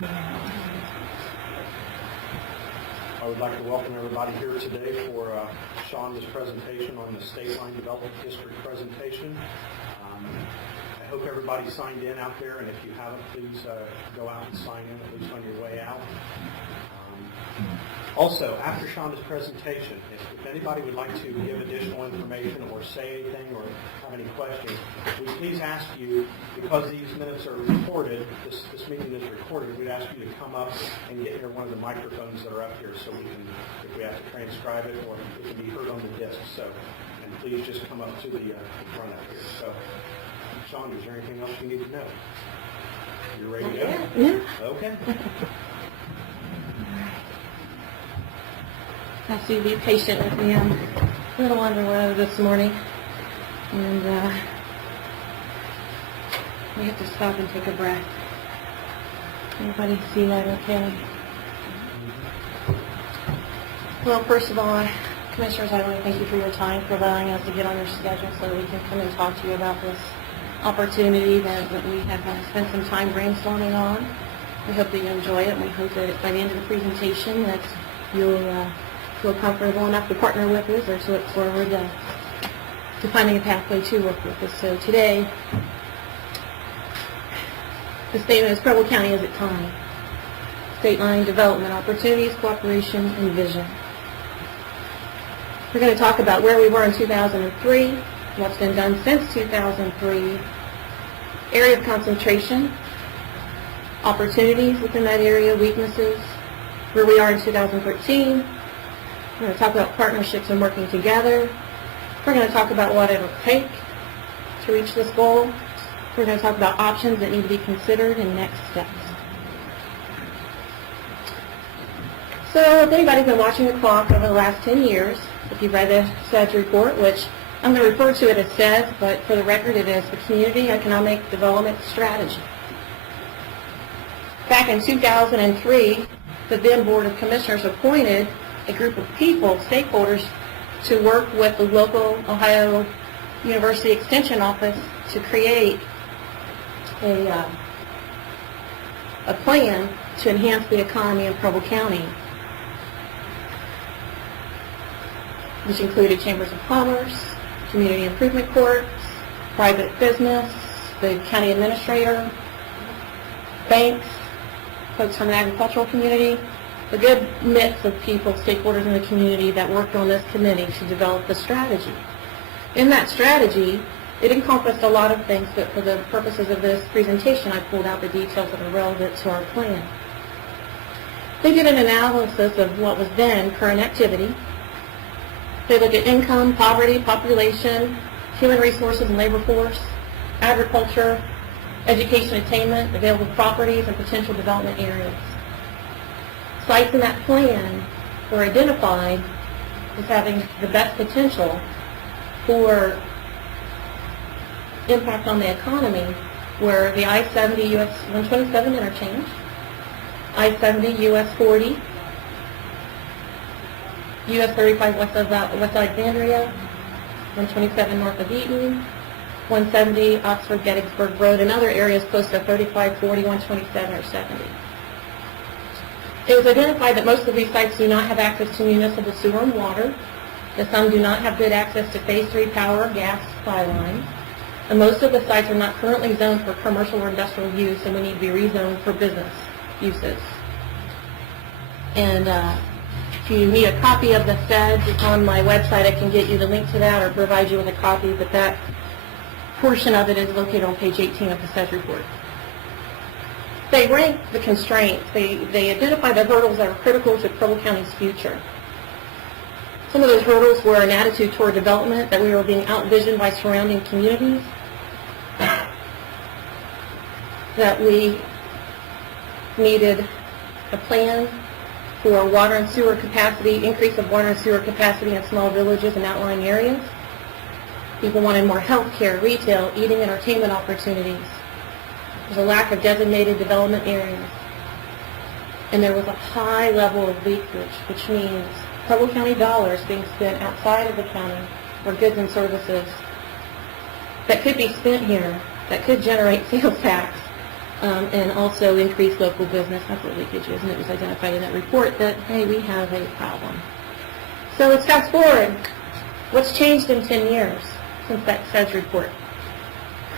I would like to welcome everybody here today for Shonda's presentation on the Stateline Development District presentation. I hope everybody signed in out there, and if you haven't, please go out and sign in, at least on your way out. Also, after Shonda's presentation, if anybody would like to give additional information or say anything or have any questions, we please ask you, because these minutes are recorded, this meeting is recorded, we'd ask you to come up and get near one of the microphones that are up here so we can, if we have to transcribe it, or it can be heard on the disc. So, and please just come up to the front up here. So, Shonda, is there anything else you need to know? You're ready to go? Yeah. Okay. Have to be patient with me. I'm a little under weather this morning, and we have to stop and take a breath. Everybody see that okay? Well, first of all, Commissioners, I want to thank you for your time, for allowing us to get on your schedule so that we can come and talk to you about this opportunity that we have spent some time brainstorming on. We hope that you enjoy it, and we hope that by the end of the presentation that you'll feel comfortable enough to partner with us or to look forward to finding a pathway to work with us. So today, the statement is Preble County is at time. Stateline development, opportunities, cooperation, and vision. We're going to talk about where we were in 2003, what's been done since 2003, area of concentration, opportunities within that area, weaknesses, where we are in 2013. We're going to talk about partnerships and working together. We're going to talk about what it'll take to reach this goal. We're going to talk about options that need to be considered and next steps. So if anybody's been watching the clock over the last 10 years, if you've read the SEDS report, which I'm going to refer to it as SEDS, but for the record it is the Community Economic Development Strategy. Back in 2003, the then Board of Commissioners appointed a group of people, stakeholders, to work with the local Ohio University Extension Office to create a plan to enhance the economy in Preble County, which included chambers of commerce, community improvement courts, private business, the county administrator, banks, folks from the agricultural community, a good mix of people, stakeholders in the community that worked on this committee to develop the strategy. In that strategy, it encompassed a lot of things, but for the purposes of this presentation, I pulled out the details that are relevant to our plan. They did an analysis of what was then current activity. They looked at income, poverty, population, human resources and labor force, agriculture, education attainment, available properties, and potential development areas. Sites in that plan were identified as having the best potential for impact on the economy were the I-70 US 127 interchange, I-70 US 40, US 35 west of West Alexandria, 127 north of Eaton, 170 Oxford-Gettysburg Road, and other areas close to 35, 40, 127, or 70. It was identified that most of these sites do not have access to municipal sewer and water, that some do not have good access to Phase 3 power, gas, supply lines, and most of the sites are not currently zoned for commercial or industrial use, and we need to be rezoned for business uses. And if you need a copy of the SEDS, it's on my website. I can get you the link to that or provide you with a copy, but that portion of it is located on page 18 of the SEDS report. They ranked the constraints. They identified the hurdles that were critical to Preble County's future. Some of those hurdles were an attitude toward development, that we were being out-visioned by surrounding communities, that we needed a plan for water and sewer capacity, increase of water and sewer capacity in small villages and outlying areas. People wanted more health care, retail, eating, entertainment opportunities. There's a lack of designated development areas. And there was a high level of leakage, which means Preble County dollars being spent outside of the county for goods and services that could be spent here, that could generate sales tax, and also increase local business. That's what leakage is, and it was identified in that report that, hey, we have a problem. So let's fast forward. What's changed in 10 years since that SEDS report?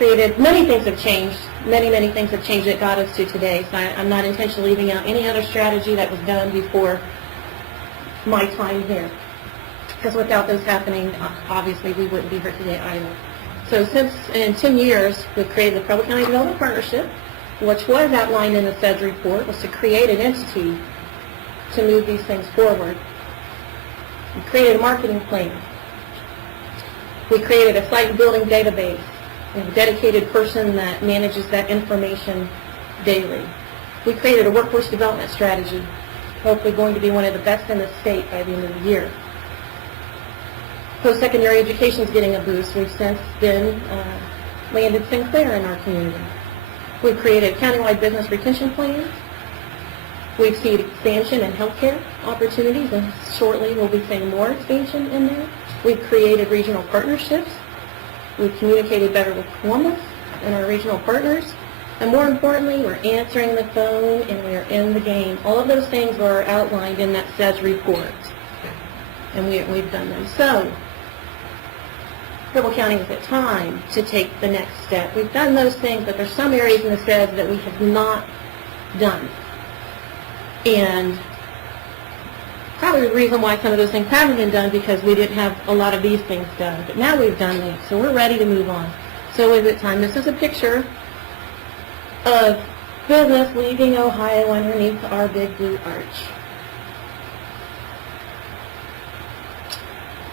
Many things have changed. Many things have changed that got us to today. So I'm not intentionally leaving out any other strategy that was done before my time here. Because without those happening, obviously we wouldn't be here today either. So since in 10 years, we've created the Preble County Development Partnership, which was outlined in the SEDS report, was to create an entity to move these things forward. We created a marketing plan. We created a site building database. We have a dedicated person that manages that information daily. We created a workforce development strategy, hopefully going to be one of the best in the state by the end of the year. Post-secondary education is getting a boost. We've since been landed Sinclair in our community. We've created countywide business retention plans. We've seen expansion in healthcare opportunities, and shortly we'll be seeing more expansion in there. We've created regional partnerships. We've communicated better with Columbus and our regional partners. And more importantly, we're answering the phone and we're in the game. All of those things were outlined in that SEDS report. And we've done them. So, Preble County is at time to take the next step. We've done those things, but there's some areas in the SEDS that we have not done. And probably the reason why some of those things haven't been done because we didn't have a lot of these things done. But now we've done these, so we're ready to move on. So is it time? This is a picture of business leaving Ohio underneath our big blue arch.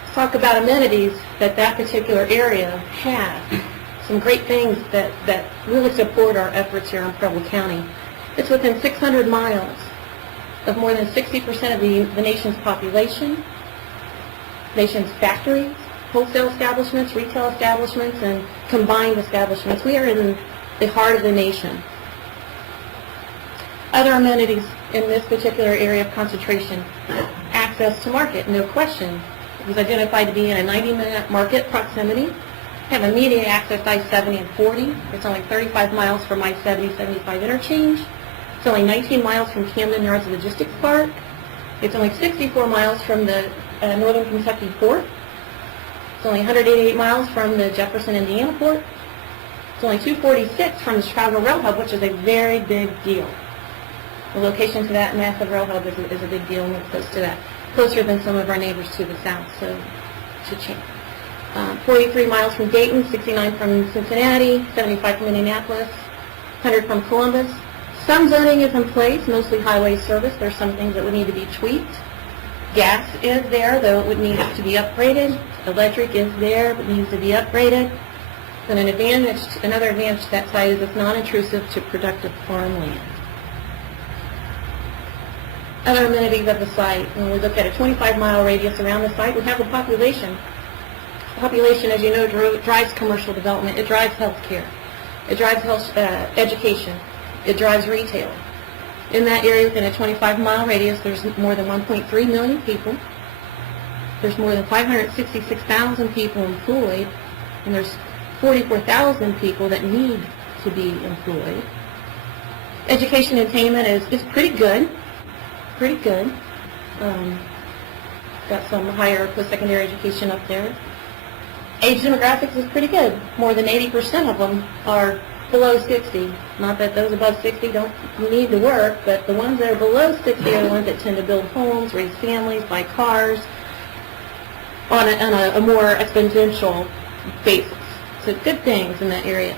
Let's talk about amenities that particular area has. Some great things that really support our efforts here in Preble County. It's within 600 miles of more than 60% of the nation's population, nation's factories, wholesale establishments, retail establishments, and combined establishments. We are in the heart of the nation. Other amenities in this particular area of concentration: access to market, no question. It was identified to be in a 90-minute market proximity. Have immediate access to I-70 and 40. It's only 35 miles from I-70, 75 interchange. It's only 19 miles from Camden Yards Logistics Park. It's only 64 miles from the Northern Kentucky Port. It's only 188 miles from the Jefferson, Indiana Port. It's only 246 from the Chicago Rail Hub, which is a very big deal. The location to that massive rail hub is a big deal, and we're close to that. Closer than some of our neighbors to the south, so it should change. 43 miles from Dayton, 69 from Cincinnati, 75 from Indianapolis, 100 from Columbus. Some zoning is in place, mostly highway service. There's some things that would need to be tweaked. Gas is there, though it would need to be upgraded. Electric is there, but needs to be upgraded. And another advantage to that site is it's non-intrusive to productive farmland. Other amenities of the site, when we look at a 25-mile radius around the site, we have the population. The population, as you know, drives commercial development. It drives healthcare. It drives education. It drives retail. In that area, within a 25-mile radius, there's more than 1.3 million people. There's more than 566,000 people employed, and there's 44,000 people that need to be employed. Education attainment is pretty good. Pretty good. Got some higher post-secondary education up there. Age demographics is pretty good. More than 80% of them are below 60. Not that those above 60 don't need to work, but the ones that are below 60 are the ones that tend to build homes, raise families, buy cars on a more exponential basis. So good things in that area.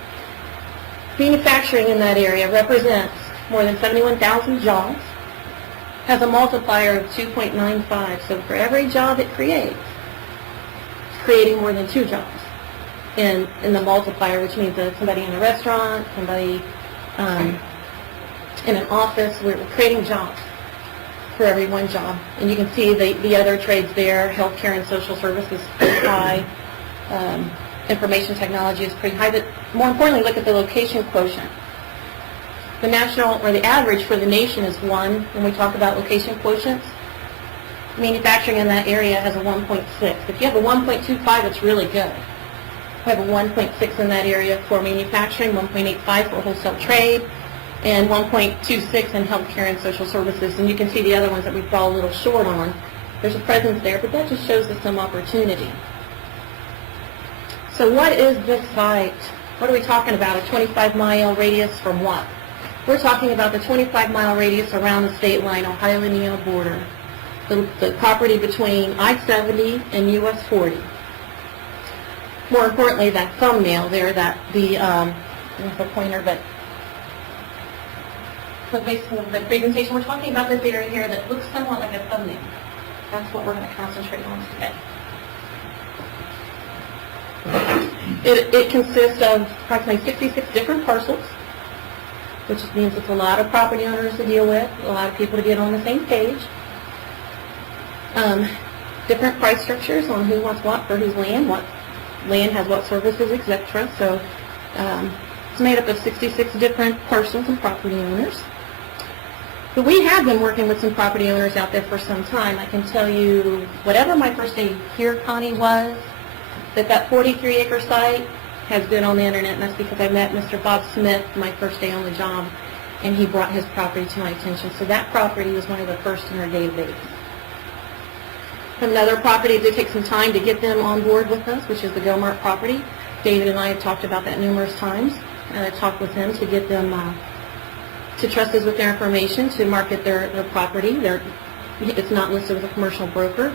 Manufacturing in that area represents more than 71,000 jobs, has a multiplier of 2.95. So for every job it creates, it's creating more than 2 jobs in the multiplier, which means that somebody in a restaurant, somebody in an office, we're creating jobs for every 1 job. And you can see the other trades there. Healthcare and social services is pretty high. Information technology is pretty high. But more importantly, look at the location quotient. The national, or the average for the nation is 1 when we talk about location quotients. Manufacturing in that area has a 1.6. If you have a 1.25, it's really good. We have a 1.6 in that area for manufacturing, 1.85 for wholesale trade, and 1.26 in healthcare and social services. And you can see the other ones that we fall a little short on. There's a presence there, but that just shows us some opportunity. So what is this site? What are we talking about? A 25-mile radius from what? We're talking about the 25-mile radius around the state line, Ohio-Indiana border, the property between I-70 and US 40. More importantly, that thumbnail there, I don't have a pointer, but basically the presentation, we're talking about this area here that looks somewhat like a thumbnail. That's what we're going to concentrate on today. It consists of approximately 66 different parcels, which means it's a lot of property owners to deal with, a lot of people to get on the same page. Different price structures on who wants what for whose land, what land has what services, etc. So it's made up of 66 different parcels and property owners. But we have been working with some property owners out there for some time. I can tell you, whatever my first day here, Connie, was, that 43-acre site has been on the internet, and that's because I met Mr. Bob Smith my first day on the job, and he brought his property to my attention. So that property was one of the first in our database. Another property, it did take some time to get them on board with us, which is the Gilmart property. David and I have talked about that numerous times, and I talked with them to get them to trust us with their information to market their property. It's not listed with a commercial broker.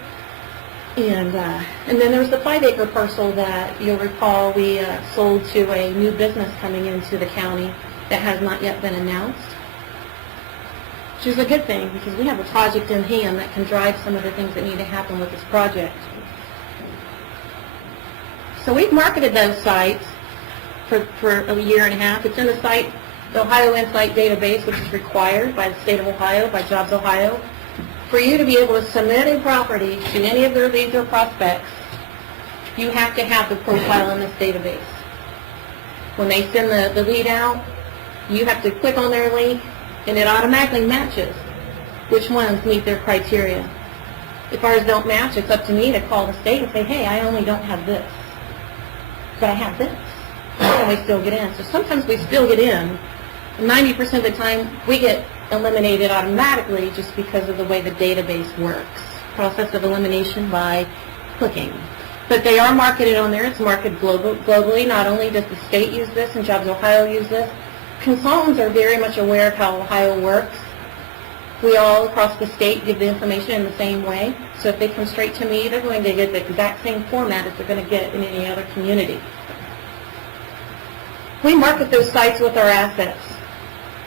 And then there was the 5-acre parcel that you'll recall we sold to a new business coming into the county that has not yet been announced, which is a good thing because we have a project in hand that can drive some of the things that need to happen with this project. So we've marketed those sites for a year and a half. It's in the Ohio Insight database, which is required by the state of Ohio, by Jobs Ohio. For you to be able to submit a property to any of their leads or prospects, you have to have the profile in this database. When they send the lead out, you have to click on their link, and it automatically matches which ones meet their criteria. If ours don't match, it's up to me to call the state and say, hey, I only don't have this, but I have this. And we still get in. So sometimes we still get in. 90% of the time, we get eliminated automatically just because of the way the database works. Process of elimination by clicking. But they are marketed on there. It's marketed globally. Not only does the state use this and Jobs Ohio use this, consultants are very much aware of how Ohio works. We all across the state give the information in the same way. So if they come straight to me, they're going to get the exact same format as they're going to get in any other community. We market those sites with our assets.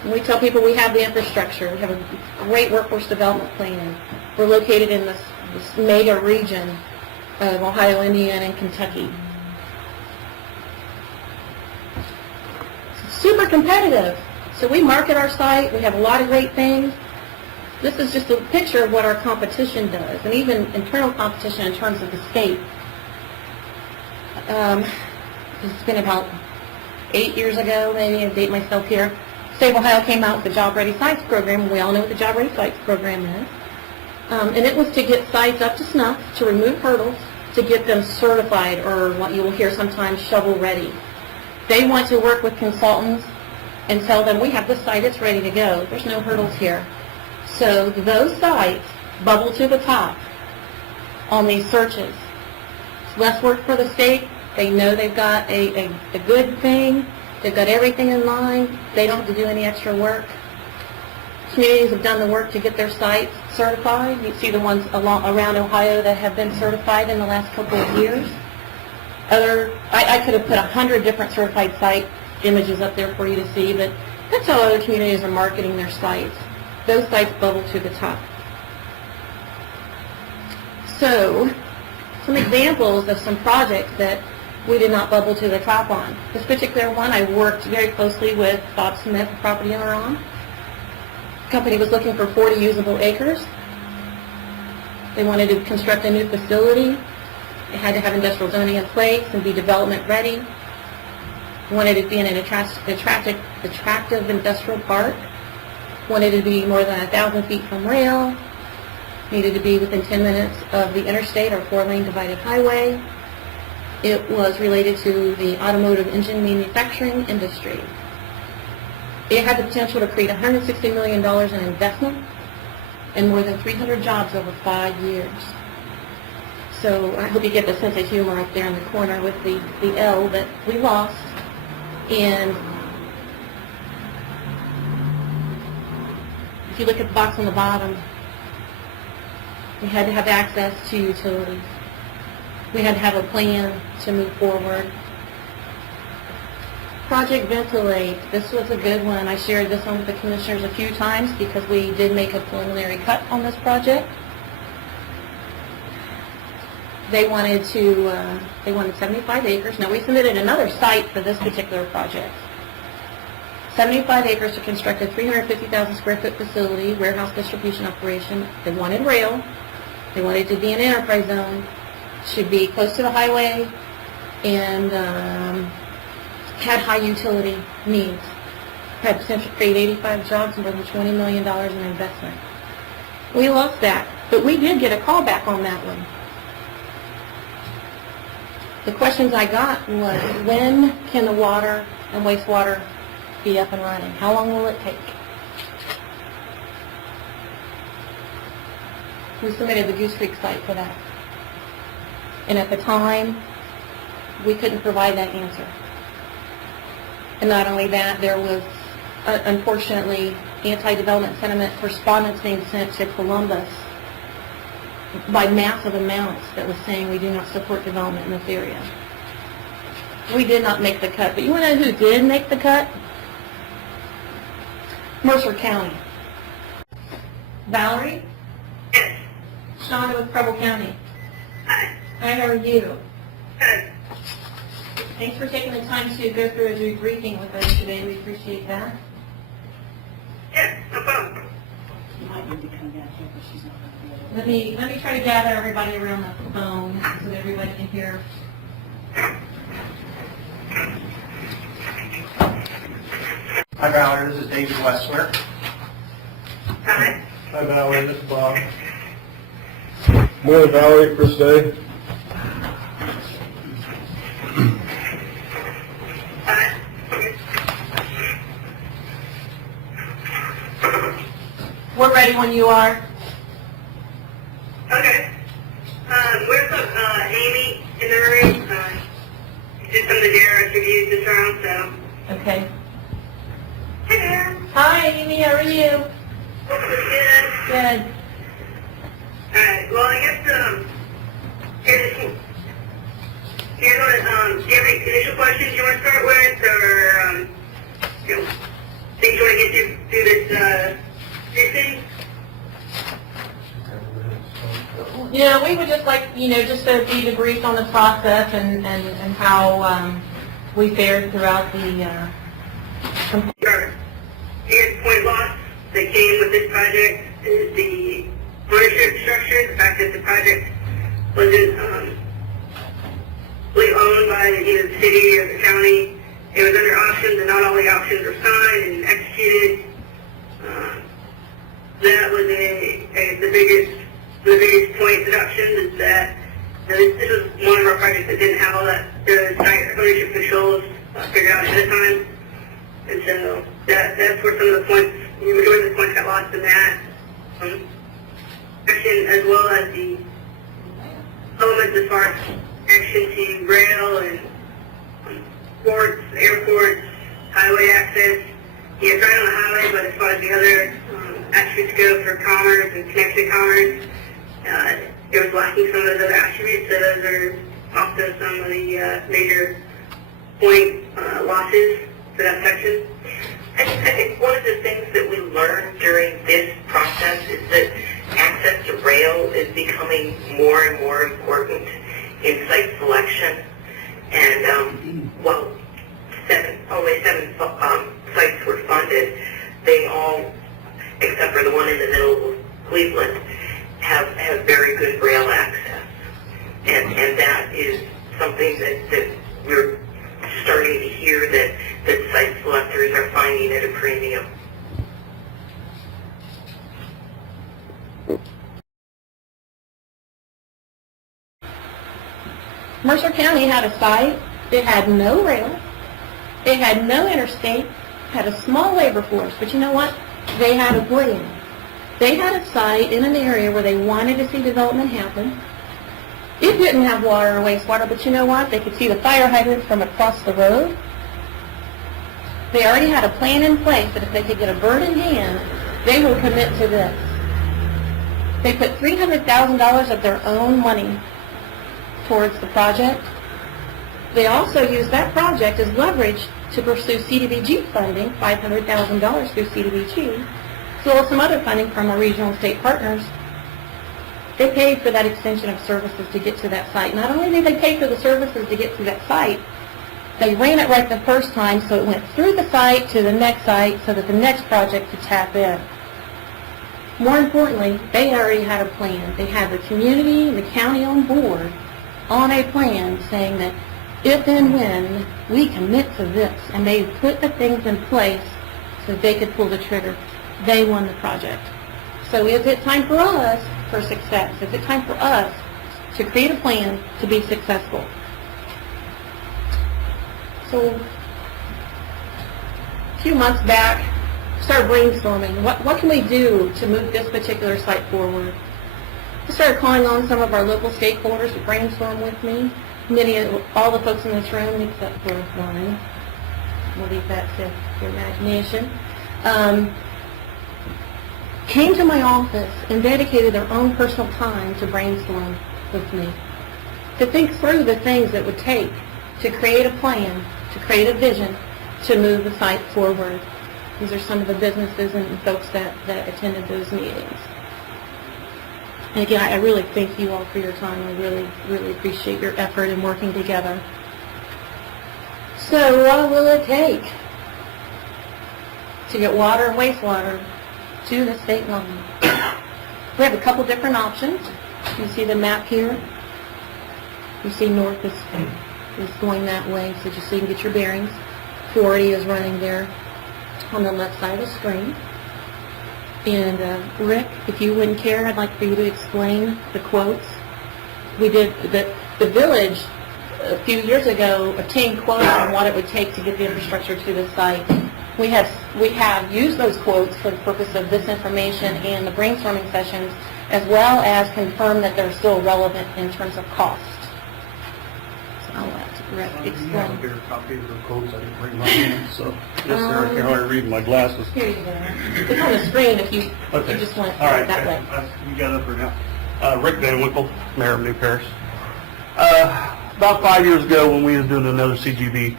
We tell people we have the infrastructure. We have a great workforce development plan. We're located in this mega region of Ohio, Indiana, and Kentucky. It's super competitive. So we market our site. We have a lot of great things. This is just a picture of what our competition does, and even internal competition in terms of the state. It's been about 8 years ago, maybe, I date myself here. State of Ohio came out with the Job Ready Sites program, and we all know what the Job Ready Sites program is. And it was to get sites up to snuff, to remove hurdles, to get them certified, or what you will hear sometimes, shovel ready. They want to work with consultants and tell them, we have this site, it's ready to go. There's no hurdles here. So those sites bubble to the top on these searches. It's less work for the state. They know they've got a good thing. They've got everything in line. They don't have to do any extra work. Communities have done the work to get their sites certified. You see the ones around Ohio that have been certified in the last couple of years. I could have put 100 different certified site images up there for you to see, but that's how other communities are marketing their sites. Those sites bubble to the top. So, some examples of some projects that we did not bubble to the top on. This particular one I worked very closely with Bob Smith, the property owner, on. The company was looking for 40 usable acres. They wanted to construct a new facility. It had to have industrial zoning in place and be development ready. Wanted it to be in an attractive industrial park. Wanted it to be more than 1,000 feet from rail. Needed to be within 10 minutes of the interstate or 4-lane divided highway. It was related to the automotive engine manufacturing industry. It had the potential to create $160 million in investment and more than 300 jobs over 5 years. So I hope you get the sense of humor up there in the corner with the L that we lost. And if you look at the box on the bottom, we had to have access to utilities. We had to have a plan to move forward. Project Ventilate, this was a good one. I shared this one with the commissioners a few times because we did make a preliminary cut on this project. They wanted 75 acres. Now we submitted another site for this particular project. 75 acres to construct a 350,000 square foot facility, warehouse distribution operation. They wanted rail. They wanted it to be an enterprise zone. Should be close to the highway and had high utility needs. Had potential to create 85 jobs and more than $20 million in investment. We lost that, but we did get a call back on that one. The questions I got was, when can the water and wastewater be up and running? How long will it take? We submitted the Goose Creek site for that. And at the time, we couldn't provide that answer. And not only that, there was, unfortunately, anti-development sentiment correspondence being sent to Columbus by massive amounts that was saying we do not support development in this area. We did not make the cut, but you want to know who did make the cut? Mercer County. Valerie? Yes. Shonda with Preble County. Hi. Hi, how are you? Good. Thanks for taking the time to go through a debriefing with us today. We appreciate that. Yes, no problem. Let me try to gather everybody around the phone so that everybody can hear. Hi, Valerie. This is David Wessler. Hi. Hi, Valerie. This is Bob. Morning, Valerie, Chris Day. Hi. We're ready when you are. Okay. Where's Amy in the room? Just some of the dare reviews this round, so. Okay. Hi there. Hi, Amy. How are you? Good. Good. Alright, well, I guess, here's what, do you have any initial questions you want to start with, or, things you want to get through this thing? Yeah, we would just like, just to be debriefed on the process and how we fared throughout the Sure. Here's point loss that came with this project is the ownership structure, the fact that the project wasn't fully owned by either the city or the county. It was under options, and not all the options were signed and executed. That was the biggest point deduction is that this was one of our projects that didn't have all the site ownership controls figured out ahead of time. And so that's where some of the points, the majority of the points got lost in that section, as well as the elements as far as action to rail and ports, airports, highway access. Yeah, it's right on the highway, but as far as the other attributes go for commerce and connected commerce, it was lacking some of those other attributes, so those are also some of the major point losses for that section. I think one of the things that we learned during this process is that access to rail is becoming more and more important in site selection. And while only seven sites were funded, they all, except for the one in the middle of Cleveland, have very good rail access. And that is something that we're starting to hear that site selectors are finding at a premium. Mercer County had a site. It had no rail. It had no interstate. had a small labor force, but you know what? They had a plan. They had a site in an area where they wanted to see development happen. It didn't have water or wastewater, but you know what? They could see the fire hydrant from across the road. They already had a plan in place that if they could get a bird in hand, they would commit to this. They put $300,000 of their own money towards the project. They also used that project as leverage to pursue CDBG funding, $500,000 through CDBG, as well as some other funding from our regional and state partners. They paid for that extension of services to get to that site. Not only did they pay for the services to get to that site, they ran it right the first time, so it went through the site to the next site so that the next project could tap in. More importantly, they already had a plan. They had the community and the county on board on a plan saying that if and when we commit to this, and they put the things in place so they could pull the trigger, they won the project. So is it time for us for success? Is it time for us to create a plan to be successful? So a few months back, started brainstorming. What can we do to move this particular site forward? I started calling on some of our local stakeholders to brainstorm with me. All the folks in this room, except for one. We'll leave that to your imagination. Came to my office and dedicated their own personal time to brainstorm with me, to think through the things that would take to create a plan, to create a vision, to move the site forward. These are some of the businesses and folks that attended those meetings. And again, I really thank you all for your time. I really, really appreciate your effort in working together. So what will it take to get water and wastewater to the state line? We have a couple different options. You see the map here. You see north is going that way, so just so you can get your bearings. 40 is running there on the left side of the screen. And Rick, if you wouldn't care, I'd like for you to explain the quotes. We did, the village a few years ago obtained quotes on what it would take to get the infrastructure to the site. We have used those quotes for the purpose of this information and the brainstorming sessions, as well as confirm that they're still relevant in terms of cost. So I'll let Rick explain. You have a bigger copy of the quotes. I didn't bring mine, so yes, sir. I can hardly read in my glasses. Here you go. It's on the screen if you just want to All right, that way. You got it up right now. Rick Van Winkle, Mayor of New Paris. About 5 years ago, when we was doing another CGB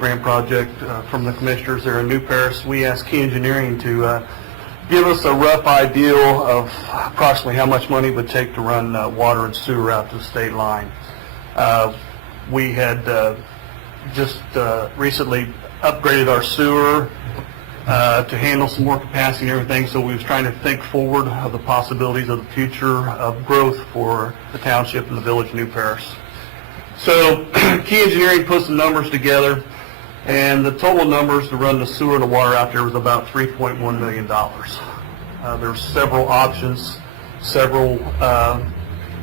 grant project from the commissioners there in New Paris, we asked Key Engineering to give us a rough idea of approximately how much money it would take to run water and sewer out to the state line. We had just recently upgraded our sewer to handle some more capacity and everything, so we was trying to think forward of the possibilities of the future of growth for the township and the village of New Paris. So Key Engineering put some numbers together, and the total numbers to run the sewer and the water out there was about $3.1 million. There's several options, several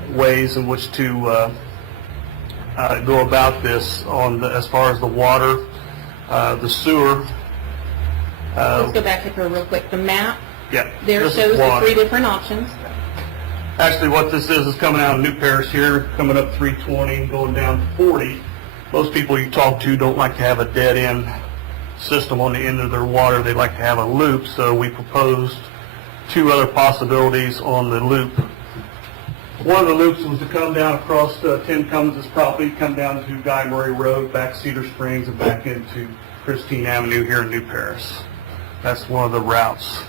ways in which to go about this as far as the water, the sewer. Let's go back here real quick. The map there this shows is the water. 3 different options. Actually, what this is coming out of New Paris here, coming up 320, going down to 40. Most people you talk to don't like to have a dead-end system on the end of their water. They like to have a loop, so we proposed 2 other possibilities on the loop. One of the loops was to come down across Tim Cummins' property, come down to Guy Murray Road, back Cedar Springs, and back into Christine Avenue here in New Paris. That's one of the routes.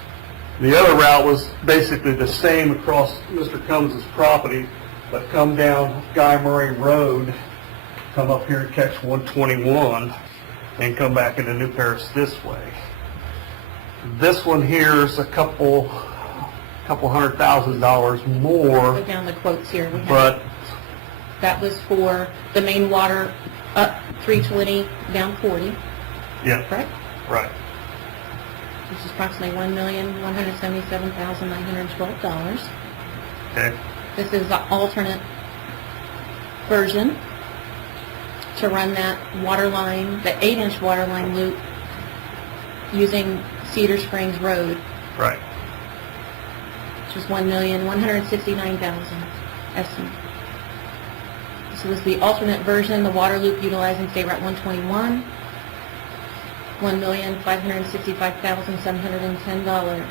The other route was basically the same across Mr. Cummins' property, but come down Guy Murray Road, come up here and catch 121, and come back into New Paris this way. This one here is a couple $100,000 more, Go down the quotes here. We have, but that was for the main water up 320, down 40, yeah, correct? right. Which is approximately $1,177,912. Okay. This is the alternate version to run that water line, the 8-inch water line loop using Cedar Springs Road, Right. which is $1,169,000 estimate. This was the alternate version, the water loop utilizing State Route 121, $1,565,710.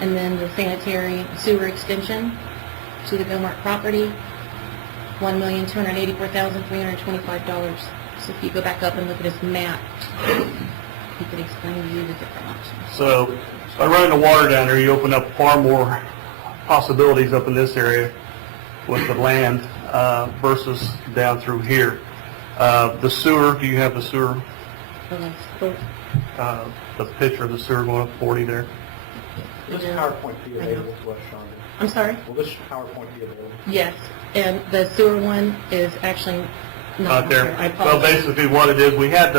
And then the sanitary sewer extension to the Gilmart property, $1,284,325. So if you go back up and look at his map, he could explain to you the different options. So by running the water down there, you open up far more possibilities up in this area with the land versus down through here. The sewer, do you have the sewer, the picture of the sewer going up 40 there? Will this PowerPoint be available to us, Shonda? I'm sorry? Will this PowerPoint be available? Yes, and the sewer one is actually not Out there. I Well, apologize. basically what it is, we had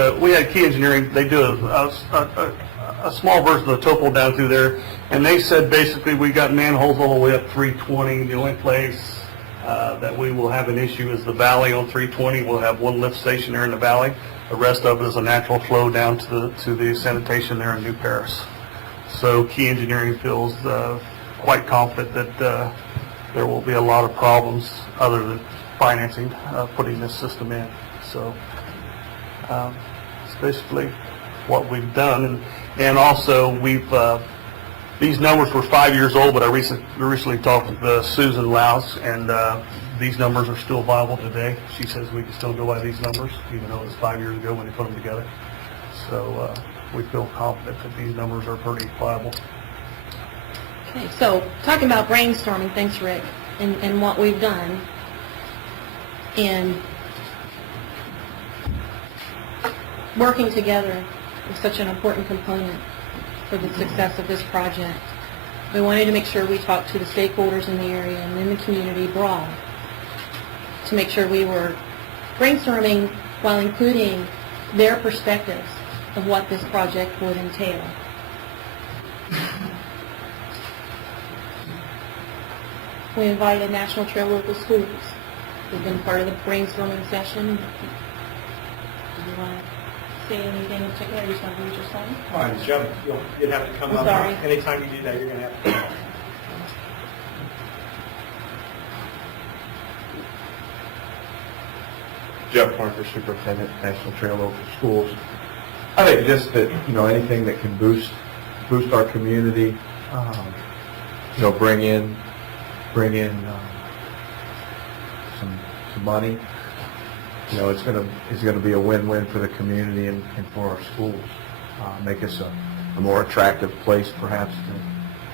Key Engineering, they do a small version of the topo down through there, and they said basically we got manholes all the way up 320. The only place that we will have an issue is the valley on 320. We'll have one lift station there in the valley. The rest of it is a natural flow down to the sanitation there in New Paris. So Key Engineering feels quite confident that there will be a lot of problems other than financing putting this system in. So it's basically what we've done, and also we've these numbers were 5 years old, but I recently talked with Susan Louse, and these numbers are still viable today. She says we can still go by these numbers, even though it was 5 years ago when they put them together. So we feel confident that these numbers are pretty viable. Okay, so talking about brainstorming, thanks Rick, and what we've done, and working together is such an important component for the success of this project. We wanted to make sure we talked to the stakeholders in the area and in the community broad to make sure we were brainstorming while including their perspectives of what this project would entail. We invited National Trail local schools. They've been part of the brainstorming session. Do you want to say anything in particular? You just want to read your song? All right, Jeff, you'd have to come I'm up. sorry. Anytime you do that, you're going to have to come up. Jeff Parker, Superintendent, National Trail Local Schools. I think just that, anything that can boost our community, bring in some money. It's going to be a win-win for the community and for our schools. Make us a more attractive place, perhaps,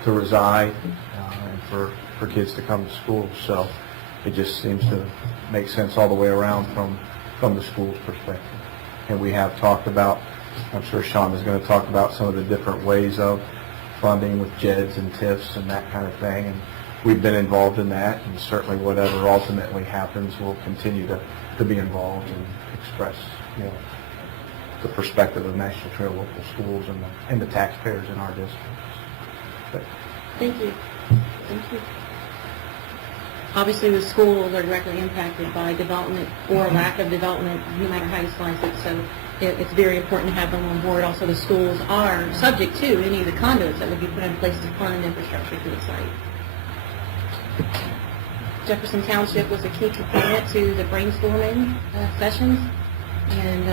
to reside and for kids to come to school. So it just seems to make sense all the way around from the school's perspective. And we have talked about, I'm sure Sean is going to talk about some of the different ways of funding with JEDs and TIFs and that kind of thing. And we've been involved in that, and certainly whatever ultimately happens, we'll continue to be involved and express, the perspective of National Trail local schools and the taxpayers in our districts. But Thank you. Thank you. Obviously, the schools are directly impacted by development or lack of development, no matter how you slice it. So it's very important to have them on board. Also, the schools are subject to any of the conduits that would be put in place to fund infrastructure for the site. Jefferson Township was a key component to the brainstorming sessions. And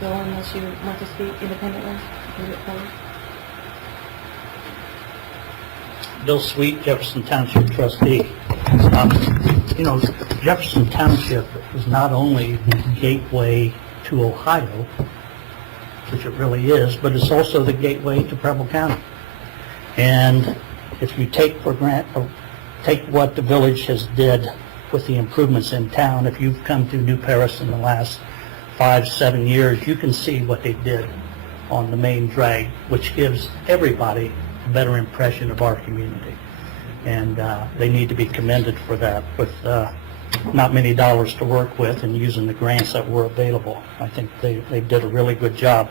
Bill, unless you want to speak independently, move it forward. Bill Sweet, Jefferson Township trustee. Jefferson Township is not only the gateway to Ohio, which it really is, but it's also the gateway to Preble County. And if you take what the village has did with the improvements in town, if you've come to New Paris in the last 5-7 years, you can see what they did on the main drag, which gives everybody a better impression of our community. And they need to be commended for that with not many dollars to work with and using the grants that were available. I think they did a really good job.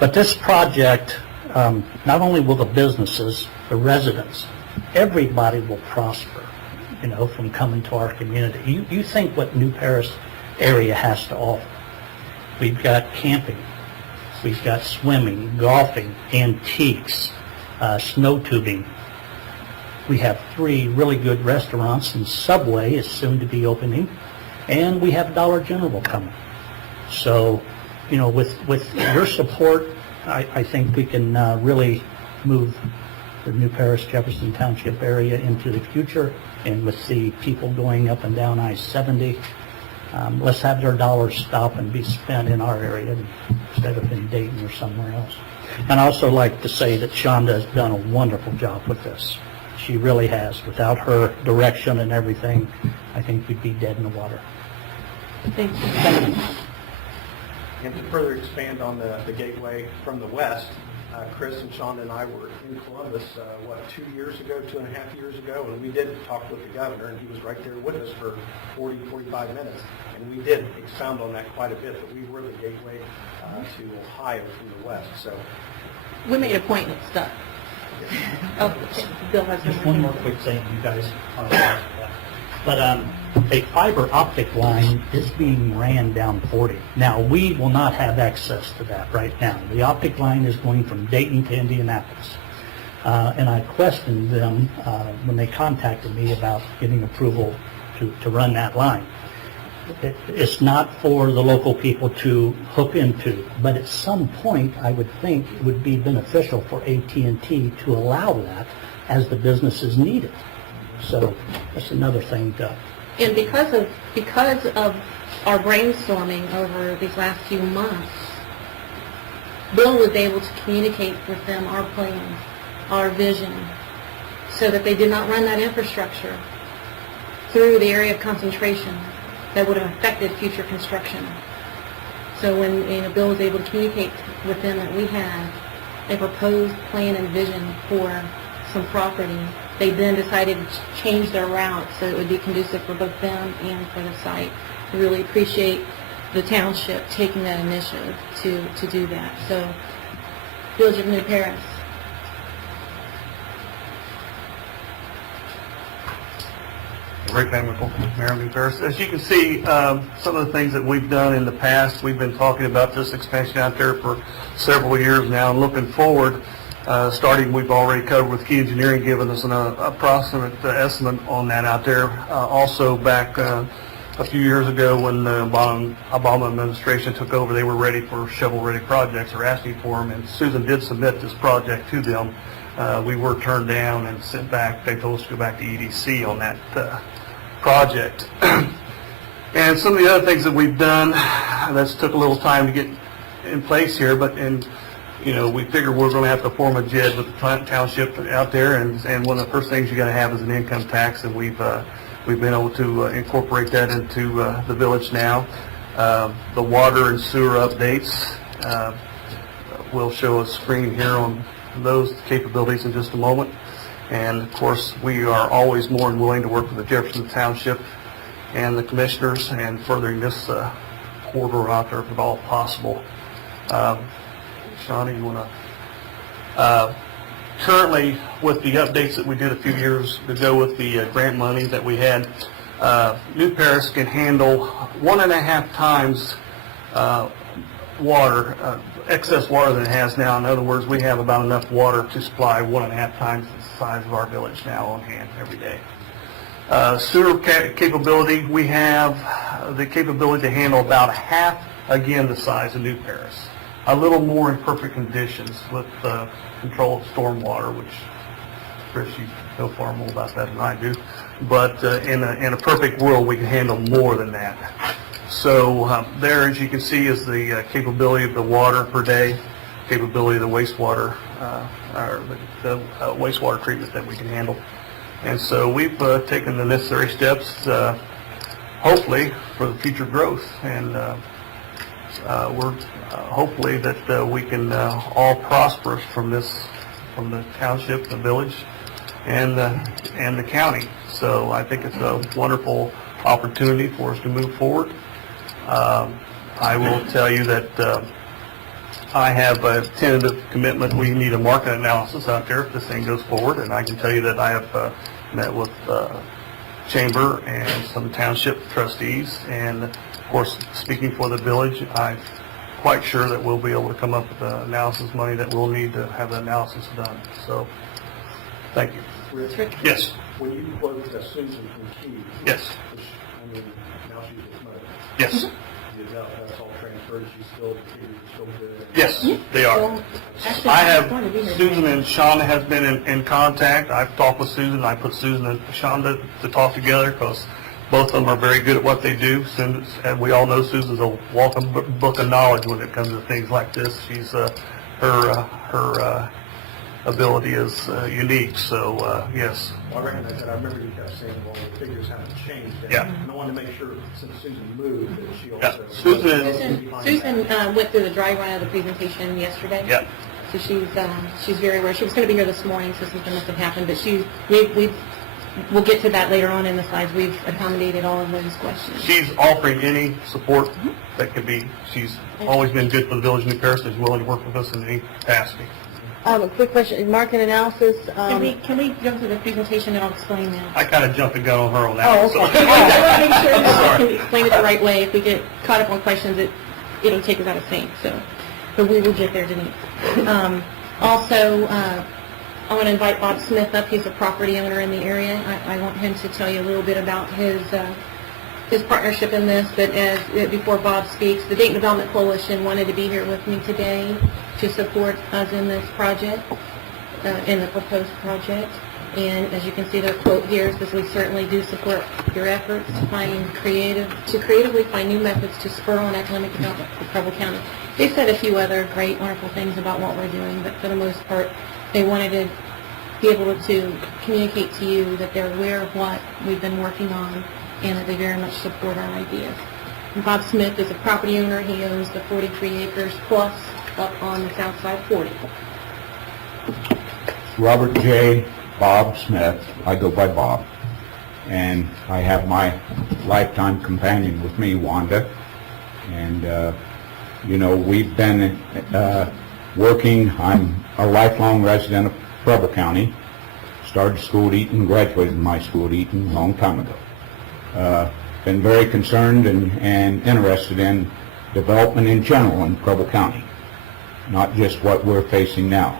But this project, not only will the businesses, the residents, everybody will prosper, from coming to our community. You think what New Paris area has to offer. We've got camping. We've got swimming, golfing, antiques, snow tubing. We have 3 really good restaurants, and Subway is soon to be opening, and we have Dollar General coming. So, you know, with your support, I think we can really move the New Paris, Jefferson Township area into the future, and with the people going up and down I-70, let's have their dollars stop and be spent in our area instead of in Dayton or somewhere else. And I also like to say that Shonda has done a wonderful job with this. She really has. Without her direction and everything, I think we'd be dead in the water. Thank you. And to further expand on the gateway from the west, Chris and Shonda and I were in Columbus, 2 years ago, 2.5 years ago, and we did talk with the governor, and he was right there with us for 40, 45 minutes. And we did expound on that quite a bit, that we were the gateway to Ohio from the west. So We made appointments, Doug. Oh, Bill has Just one more quick thing, you guys are aware of that. But a fiber optic line is being ran down 40. Now, we will not have access to that right now. The optic line is going from Dayton to Indianapolis. And I questioned them when they contacted me about getting approval to run that line. It's not for the local people to hook into, but at some point, I would think it would be beneficial for AT&T to allow that as the businesses need it. So that's another thing to... And because of our brainstorming over these last few months, Bill was able to communicate with them our plans, our vision, so that they did not run that infrastructure through the area of concentration that would have affected future construction. So when Bill was able to communicate with them that we had a proposed plan and vision for some property, they then decided to change their route so it would be conducive for both them and for the site. I really appreciate the township taking that initiative to do that. So, Village of New Paris. Rick Van Winkle, Mayor of New Paris. As you can see, some of the things that we've done in the past, we've been talking about this expansion out there for several years now, and looking forward, starting, we've already covered with Key Engineering giving us an approximate estimate on that out there. Also back a few years ago when the Obama administration took over, they were ready for shovel-ready projects, or asking for them, and Susan did submit this project to them. We were turned down and sent back. They told us to go back to EDC on that project. And some of the other things that we've done, that's took a little time to get in place here, but we figured we're going to have to form a JED with the township out there, and one of the first things you got to have is an income tax, and we've been able to incorporate that into the village now. The water and sewer updates, we'll show a screen here on those capabilities in just a moment. And of course, we are always more than willing to work with the Jefferson Township and the commissioners and furthering this corridor out there if at all possible. Shawnee, you want to... currently, with the updates that we did a few years ago with the grant money that we had, New Paris can handle 1.5 times water, excess water than it has now. In other words, we have about enough water to supply 1.5 times the size of our village now on hand every day. Sewer capability, we have the capability to handle about half, again, the size of New Paris. A little more in perfect conditions with control of stormwater, which, Chris, you know far more about that than I do. But in a perfect world, we can handle more than that. So there, as you can see, is the capability of the water per day, capability of the wastewater, or the wastewater treatment that we can handle. And so we've taken the necessary steps, hopefully, for the future growth. And we're hopefully that we can all prosper from this, from the township, the village, and the county. So I think it's a wonderful opportunity for us to move forward. I will tell you that I have a tentative commitment. We need a market analysis out there if this thing goes forward, and I can tell you that I have met with Chamber and some township trustees, and of course, speaking for the village, I've quite sure that we'll be able to come up with the analysis money that we'll need to have the analysis done. So, thank you. Rick, Yes. when you quote Susan from Key, Yes. which, I mean, now she's with Mo. Yes. Is that's all transferred? She's still, the figures are still good? Yes, they are. Well, actually, I she's going to be have, here Susan today. and Shonda has been in contact. I've talked with Susan. I put Susan and Shonda to talk together because both of them are very good at what they do. And we all know Susan's a walking book of knowledge when it comes to things like this. She's, her ability is unique, so, yes. Well, I recognize that. I remember you kept saying, well, the figures haven't changed. Yeah. And I wanted to make sure, since Susan moved, that she Yeah, also... Susan is- Susan went through the dry run of the presentation yesterday. Yeah. So she's very aware. She was going to be here this morning, so something must have happened. But we'll get to that later on in the slides. We've accommodated all of those questions. She's offering any support that can be. She's always been good for the Village of New Paris. She's willing to work with us in any capacity. A quick question, market analysis, Can we jump to the presentation and I'll explain that? I kind of jumped the gun on her on that. Oh, one, okay. so. I want to make sure that we can explain it the right way. If we get caught up on questions, it'll take us out of sync. But we will get there, Denise. Also, I want to invite Bob Smith up. He's a property owner in the area. I want him to tell you a little bit about his partnership in this. But before Bob speaks, the Dayton Development Coalition wanted to be here with me today to support us in this project, in the proposed project. And as you can see, their quote here says, "We certainly do support your efforts to creatively find new methods to spur on economic development for Preble County." They said a few other great, wonderful things about what we're doing, but for the most part, they wanted to be able to communicate to you that they're aware of what we've been working on and that they very much support our ideas. And Bob Smith is a property owner. He owns the 43 acres plus up on the south side 40. Robert J. Bob Smith. I go by Bob. And I have my lifetime companion with me, Wanda. And, we've been working. I'm a lifelong resident of Preble County. Started school at Eaton, graduated from my school at Eaton a long time ago. Been very concerned and interested in development in general in Preble County, not just what we're facing now.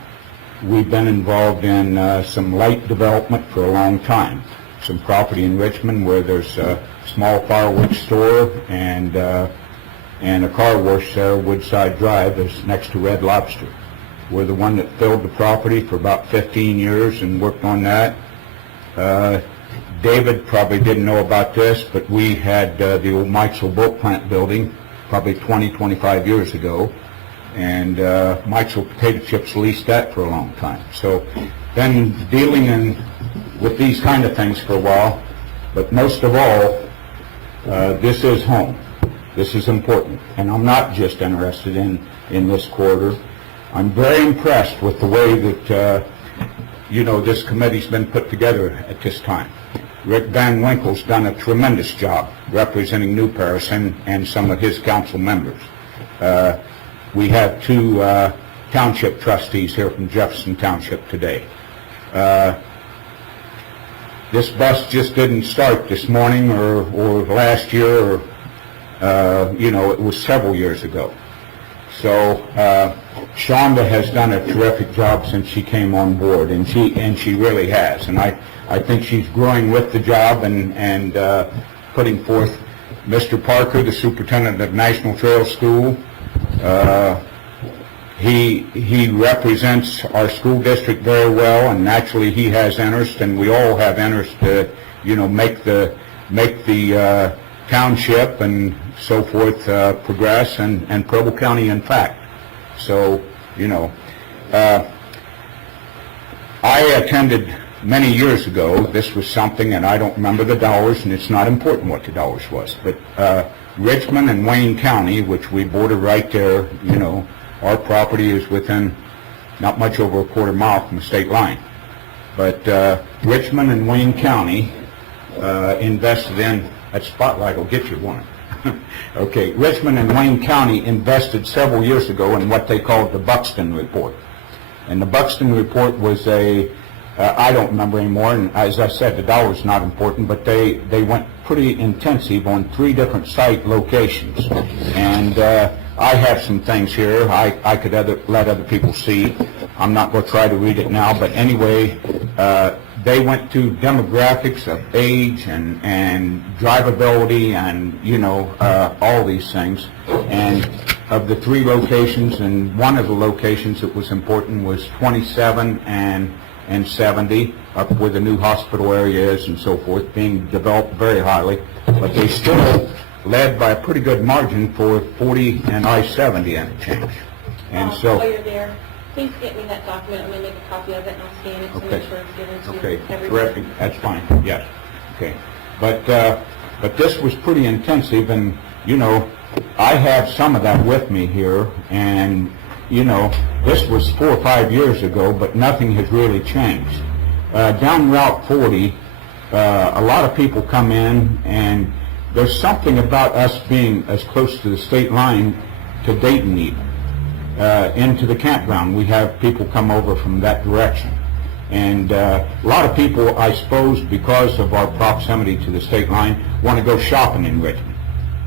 We've been involved in some light development for a long time. Some property in Richmond where there's a small fireworks store and a car wash, Woodside Drive, is next to Red Lobster. We're the one that filled the property for about 15 years and worked on that. David probably didn't know about this, but we had the old Mitchell Boat Plant building probably 20, 25 years ago. And Mitchell Potato Chips leased that for a long time. So been dealing with these kind of things for a while, but most of all, this is home. This is important, and I'm not just interested in this corridor. I'm very impressed with the way that this committee's been put together at this time. Rick Van Winkle's done a tremendous job representing New Paris and some of his council members. We have two township trustees here from Jefferson Township today. This bus just didn't start this morning or last year, or it was several years ago. So Shonda has done a terrific job since she came on board, and she really has. And I think she's growing with the job and putting forth. Mr. Parker, the superintendent of National Trail School, he represents our school district very well, and naturally he has interest, and we all have interest to make the township and so forth progress, and Preble County in fact. So I attended many years ago. This was something, and I don't remember the dollars, and it's not important what the dollars was, but Richmond and Wayne County, which we border right there, our property is within not much over a quarter mile from the state line. But Richmond and Wayne County invested in, that spotlight will get you one. Okay, Richmond and Wayne County invested several years ago in what they called the Buxton Report. And the Buxton Report was I don't remember anymore, and as I said, the dollar's not important, but they went pretty intensive on 3 different site locations. And I have some things here I could let other people see. I'm not going to try to read it now, but anyway, they went through demographics of age and drivability and, you know, all these things. And of the 3 locations, and one of the locations that was important was 27 and 70, up where the new hospital area is and so forth, being developed very highly. But they still led by a pretty good margin for 40 and I-70 interchange. And so... While you're there, please get me that document. I'm going to make a copy of it and I'll scan it to Okay. make sure it's given to Okay, everybody. terrific, that's fine, yes, okay. But this was pretty intensive, and, you know, I have some of that with me here, and, you know, this was 4 or 5 years ago, but nothing has really changed. Down Route 40, a lot of people come in, and there's something about us being as close to the state line to Dayton even. Into the campground, we have people come over from that direction. And a lot of people, I suppose, because of our proximity to the state line, want to go shopping in Richmond.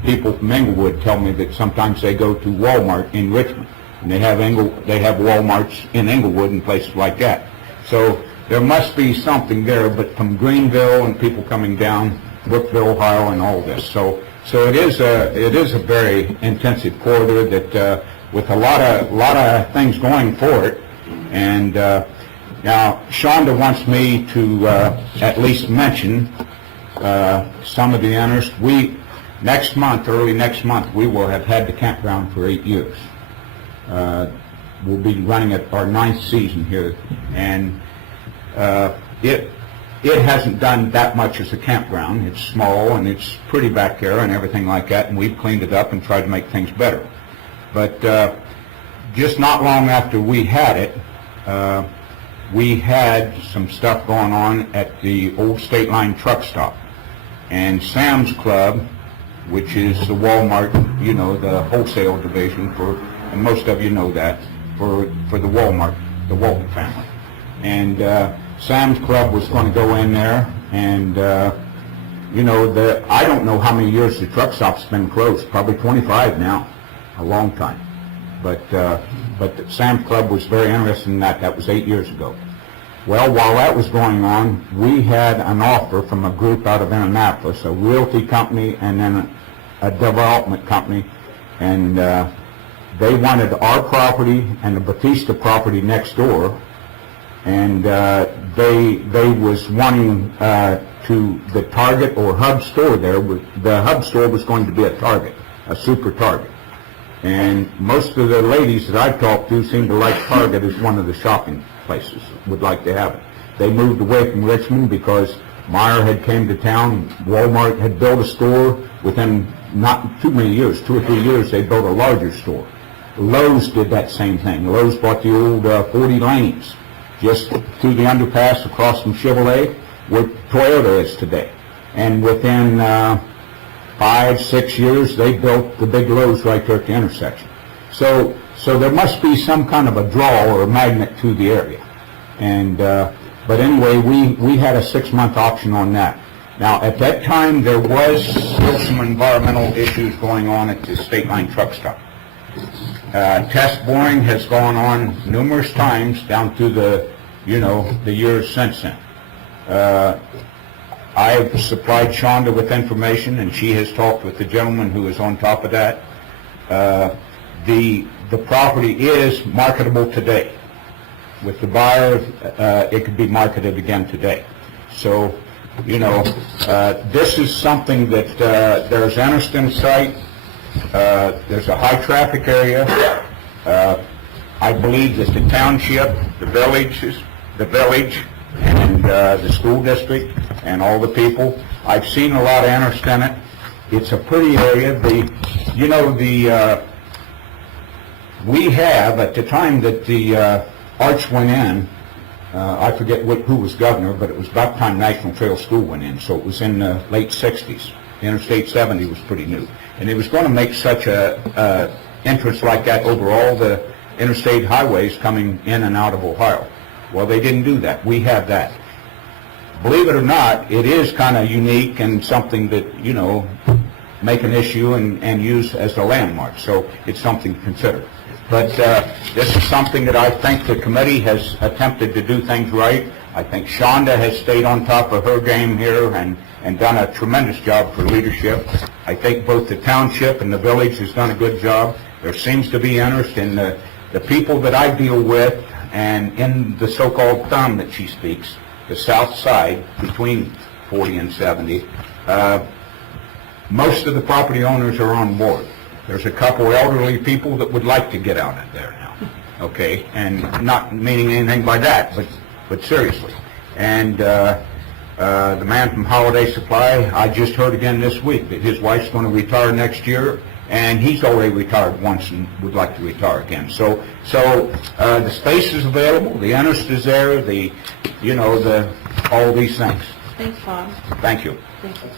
People from Englewood tell me that sometimes they go to Walmart in Richmond, and they have Walmarts in Englewood and places like that. So there must be something there, but from Greenville and people coming down, Brookville, Ohio, and all this. So it is a very intensive corridor that with a lot of things going for it. And now Shonda wants me to at least mention some of the owners. Next month, early next month, we will have had the campground for 8 years. We'll be running it our 9th season here, and it hasn't done that much as a campground. It's small and it's pretty back there and everything like that, and we've cleaned it up and tried to make things better. But just not long after we had it, we had some stuff going on at the old Stateline truck stop. And Sam's Club, which is the Walmart, you know, the wholesale division for, and most of you know that, for the Walmart, the Walton family. And Sam's Club was going to go in there, and you know, I don't know how many years the truck stop's been closed, probably 25 now, a long time. But Sam's Club was very interested in that. That was 8 years ago. Well, while that was going on, we had an offer from a group out of Indianapolis, a realty company and then a development company, and they wanted our property and the Batista property next door, and they was wanting to the Target or Hub store there. The Hub store was going to be a Target, a super Target. And most of the ladies that I've talked to seem to like Target as one of the shopping places, would like to have it. They moved away from Richmond because Meyer had came to town, Walmart had built a store. Within not too many years, 2 or 3 years, they built a larger store. Lowe's did that same thing. Lowe's bought the old 40 lanes just through the underpass across from Chevrolet, where Toyota is today. And within 5, 6 years, they built the big Lowe's right there at the intersection. So there must be some kind of a draw or a magnet to the area. And but anyway, we had a 6-month option on that. Now, at that time, there was still some environmental issues going on at the Stateline truck stop. Test boring has gone on numerous times down through the years since then. I've supplied Shonda with information, and she has talked with the gentleman who is on top of that. The property is marketable today. With the buyer, it could be marketed again today. So, this is something that there's interest in sight. There's a high traffic area. I believe that the township, the village, and the school district, and all the people, I've seen a lot of interest in it. It's a pretty area. We have, at the time that the arch went in, I forget who was governor, but it was about the time National Trail School went in, so it was in the late 60s. Interstate 70 was pretty new. And it was going to make such a entrance like that over all the interstate highways coming in and out of Ohio. Well, they didn't do that. We have that. Believe it or not, it is kind of unique and something that, make an issue and use as a landmark. So it's something to consider. But this is something that I think the committee has attempted to do things right. I think Shonda has stayed on top of her game here and done a tremendous job for leadership. I think both the township and the village has done a good job. There seems to be interest in the people that I deal with, and in the so-called thumb that she speaks, the south side between 40 and 70. Most of the property owners are on board. There's a couple elderly people that would like to get out of there now, okay? And not meaning anything by that, but seriously. And the man from Holiday Supply, I just heard again this week that his wife's going to retire next year, and he's already retired once and would like to retire again. So the space is available, the interest is there, all these things. Thanks, Bob. Thank you. Thank you.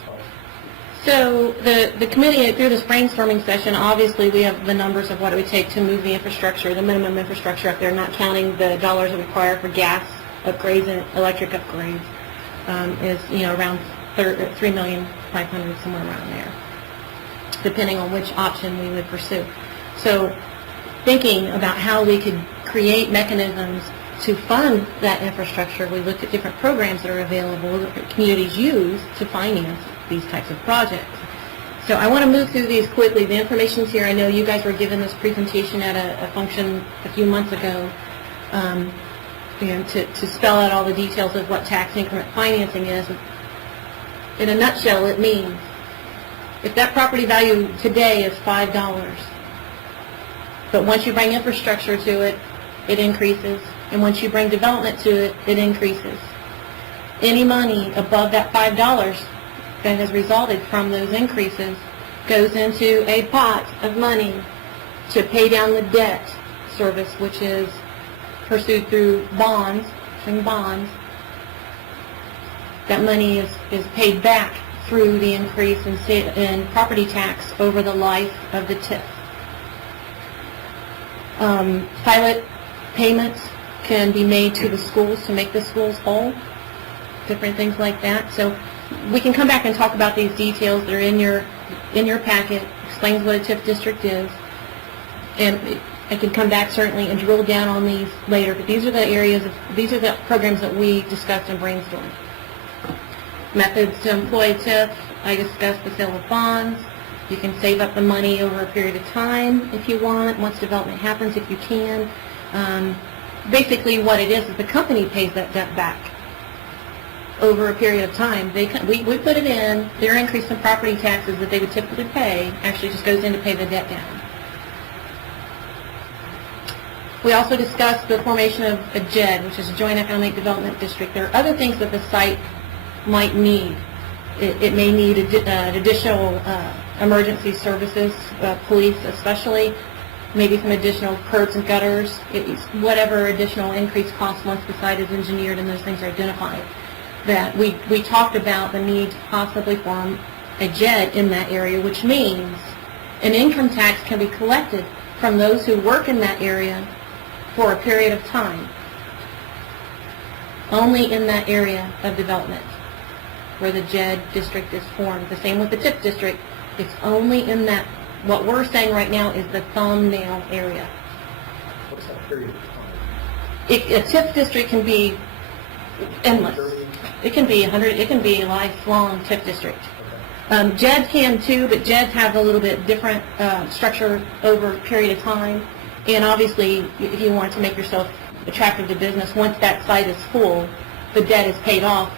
So the committee, through this brainstorming session, obviously we have the numbers of what it would take to move the infrastructure, the minimum infrastructure up there, not counting the dollars that required for gas upgrades and electric upgrades, is around $3,500,000, somewhere around there, depending on which option we would pursue. So thinking about how we could create mechanisms to fund that infrastructure, we looked at different programs that are available that communities use to finance these types of projects. So I want to move through these quickly. The information's here. I know you guys were given this presentation at a function a few months ago, to spell out all the details of what tax increment financing is. In a nutshell, it means if that property value today is $5, but once you bring infrastructure to it, it increases. And once you bring development to it, it increases. Any money above that $5 that has resulted from those increases goes into a pot of money to pay down the debt service, which is pursued through bonds, That money is paid back through the increase in property tax over the life of the TIF. Pilot payments can be made to the schools to make the schools whole, different things like that. So we can come back and talk about these details that are in your packet, explains what a TIF district is, and I can come back certainly and drill down on these later, but these are the programs that we discussed and brainstormed. Methods to employ TIF, I discussed the sale of bonds. You can save up the money over a period of time if you want, once development happens, if you can. Basically what it is the company pays that debt back over a period of time. We put it in, their increase in property taxes that they would typically pay actually just goes in to pay the debt down. We also discussed the formation of a JED, which is a Joint Economic Development District. There are other things that the site might need. It may need additional emergency services, police especially, maybe some additional curbs and gutters, whatever additional increased costs once the site is engineered and those things are identified. That we talked about the need to possibly form a JED in that area, which means an income tax can be collected from those who work in that area for a period of time, only in that area of development where the JED district is formed. The same with the TIF district. It's only in that, what we're saying right now is the thumbnail area. What's that period of time? A TIF district can be endless. It can be 100. It can be a lifelong TIF district. JEDs can too, but JEDs have a little bit different structure over a period of time. And obviously, if you want to make yourself attractive to business, once that site is full, the debt is paid off.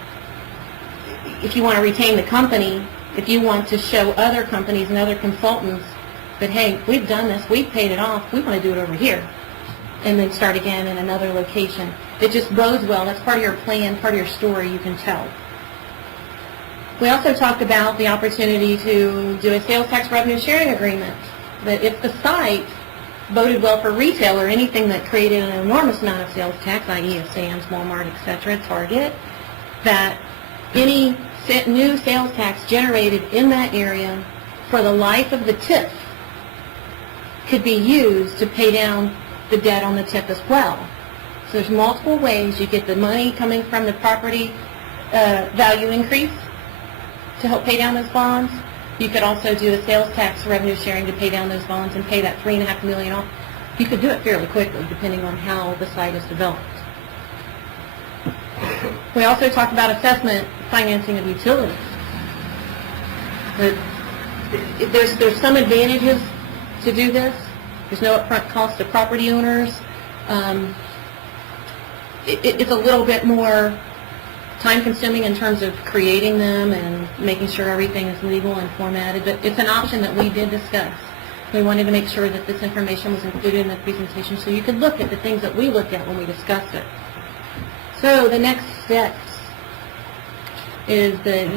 If you want to retain the company, if you want to show other companies and other consultants that, hey, we've done this, we've paid it off, we want to do it over here, and then start again in another location. It just bodes well. That's part of your plan, part of your story you can tell. We also talked about the opportunity to do a sales tax revenue sharing agreement, that if the site boded well for retail or anything that created an enormous amount of sales tax, i.e. a Sam's, Walmart, etc., Target, that any new sales tax generated in that area for the life of the TIF could be used to pay down the debt on the TIF as well. So there's multiple ways you get the money coming from the property value increase to help pay down those bonds, You could also do a sales tax revenue sharing to pay down those bonds and pay that $3.5 million off. You could do it fairly quickly, depending on how the site is developed. We also talked about assessment financing of utilities. There's some advantages to do this. There's no upfront cost to property owners. It's a little bit more time-consuming in terms of creating them and making sure everything is legal and formatted, but it's an option that we did discuss. We wanted to make sure that this information was included in the presentation so you could look at the things that we looked at when we discussed it. So the next steps is that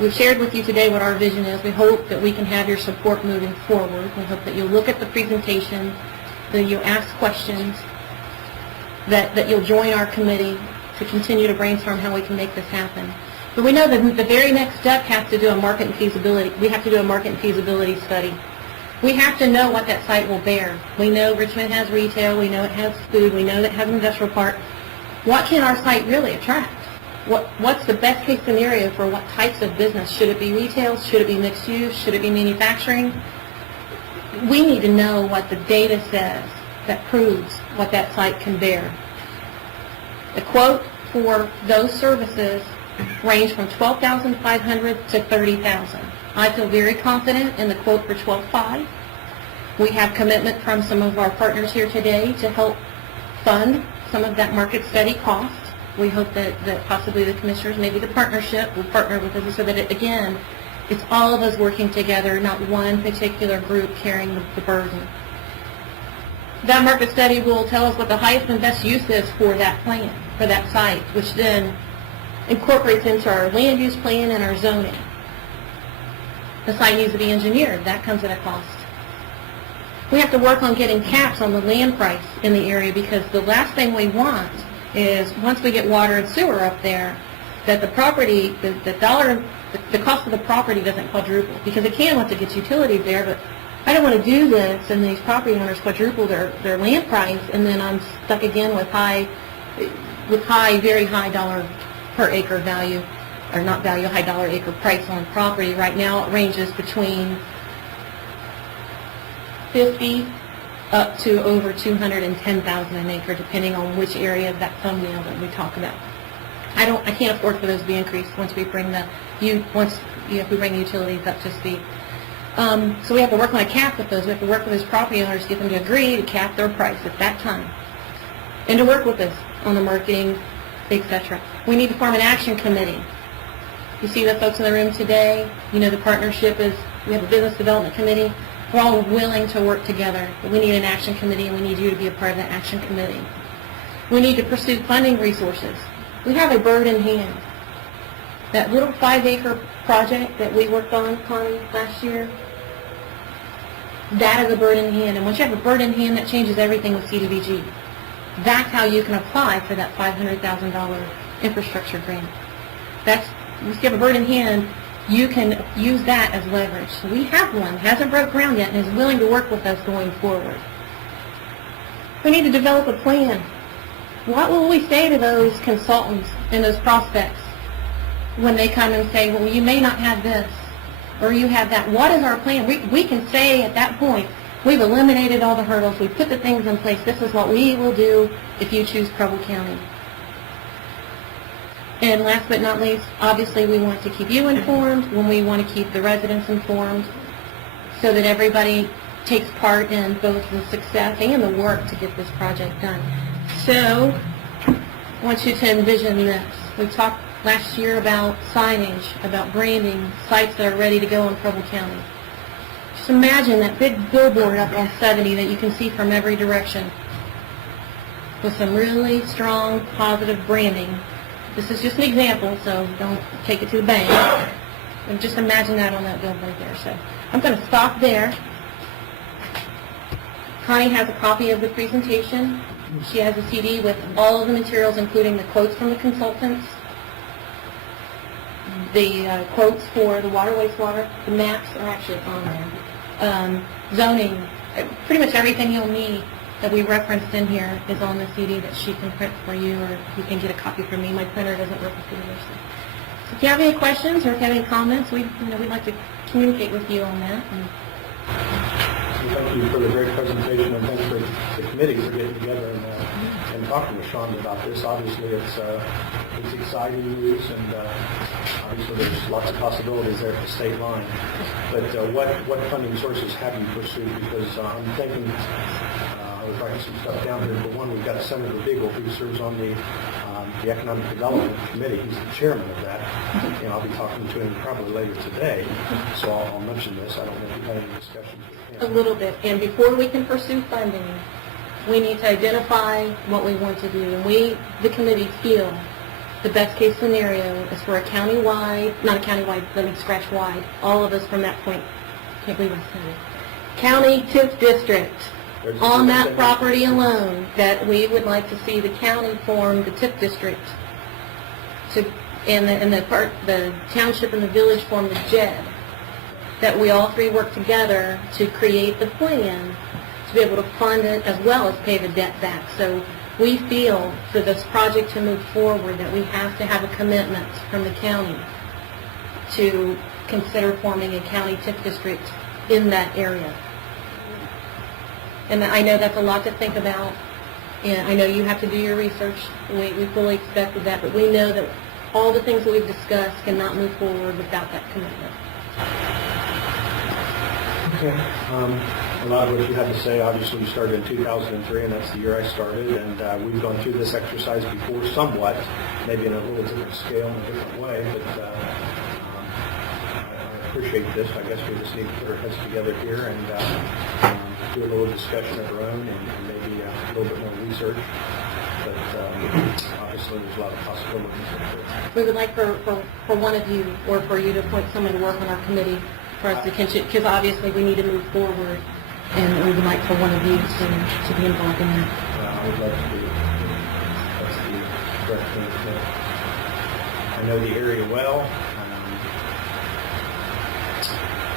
we've shared with you today what our vision is. We hope that we can have your support moving forward. We hope that you'll look at the presentation, that you'll ask questions, that you'll join our committee to continue to brainstorm how we can make this happen. But we know that the very next step has to do a market and feasibility. We have to do a market and feasibility study. We have to know what that site will bear. We know Richmond has retail. We know it has food. We know that it has an industrial park. What can our site really attract? What's the best case scenario for what types of business? Should it be retail? Should it be mixed use? Should it be manufacturing? We need to know what the data says that proves what that site can bear. The quote for those services range from $12,500 to $30,000. I feel very confident in the quote for $12,500. We have commitment from some of our partners here today to help fund some of that market study cost. We hope that possibly the commissioners, maybe the partnership, will partner with us so that, again, it's all of us working together, not one particular group carrying the burden. That market study will tell us what the highest and best use is for that plan, for that site, which then incorporates into our land use plan and our zoning. The site needs to be engineered. That comes at a cost. We have to work on getting caps on the land price in the area because the last thing we want is once we get water and sewer up there, that the property, the cost of the property doesn't quadruple because it can once it gets utilities there, but I don't want to do this and these property owners quadruple their land price and then I'm stuck again with very high dollar per acre value, or not value, high dollar acre price on property. Right now it ranges between $50,000 up to over $210,000 an acre, depending on which area of that thumbnail that we talk about. I can't afford for those to be increased once we bring the utilities up to speed. So we have to work on a cap with those. We have to work with those property owners to get them to agree to cap their price at that time, and to work with us on the marketing, etc. We need to form an action committee. You see the folks in the room today. You know the partnership is. We have a business development committee. We're all willing to work together, but we need an action committee, and we need you to be a part of that action committee. We need to pursue funding resources. We have a bird in hand. That little 5-acre project that we worked on, Connie, last year, that is a bird in hand. And once you have a bird in hand, that changes everything with CDBG. That's how you can apply for that $500,000 infrastructure grant. Once you have a bird in hand, you can use that as leverage. So we have one, hasn't broke ground yet, and is willing to work with us going forward. We need to develop a plan. What will we say to those consultants and those prospects when they come and say, well, you may not have this, or you have that? What is our plan? We can say at that point, we've eliminated all the hurdles, we've put the things in place, this is what we will do if you choose Preble County. And last but not least, obviously we want to keep you informed when we want to keep the residents informed so that everybody takes part in both the success and the work to get this project done. So, I want you to envision this. We talked last year about signage, about branding, sites that are ready to go in Preble County. Just imagine that big billboard up on 70 that you can see from every direction with some really strong, positive branding. This is just an example, so don't take it to the bank. And just imagine that on that billboard there. So I'm going to stop there. Connie has a copy of the presentation. She has a CD with all of the materials, including the quotes from the consultants, the quotes for the water, wastewater. The maps are actually on there. Zoning, pretty much everything you'll need that we referenced in here is on the CD that she can print for you, or you can get a copy from me. My printer doesn't work with the If you have any questions or if you have any comments, we'd like to communicate with you on that. And Thank you for the great presentation, and thanks for the committee for getting together and talking with Shonda about this. Obviously, it's exciting news, and obviously there's lots of possibilities there for Stateline. But what funding sources have you pursued? Because I'm thinking, I was writing some stuff down here. For one, we've got Senator Beagle, who serves on the Economic Development Committee. He's the chairman of that. And I'll be talking to him probably later today, so I'll mention this. I don't know if you've had any discussions with a him. little bit. And before we can pursue funding, we need to identify what we want to do. And we, the committee, feel the best case scenario is for a countywide, not a countywide, let me scratch wide, all of us from that point, can't believe I said it, county TIF district. There's a On difference that in- property alone, that we would like to see the county form the TIF district, and the township and the village form the JED, that we all three work together to create the plan to be able to fund it as well as pay the debt back. So we feel for this project to move forward that we have to have a commitment from the county to consider forming a county TIF district in that area. And I know that's a lot to think about, and I know you have to do your research. We fully expected that, but we know that all the things that we've discussed cannot move forward without that commitment. Okay. A lot of what you had to say, obviously you started in 2003, and that's the year I started, and we've gone through this exercise before somewhat, maybe in a little different scale, in a different way, but I appreciate this. I guess we just need to put our heads together here and do a little discussion of our own and maybe a little bit more research, but obviously there's a lot of possibilities. We would like for one of you, or for you to appoint someone to work on our committee for us to continue, because obviously we need to move forward, and we would like for one of you to be involved in that. I would like to be, that's the correct thing to say. I know the area well.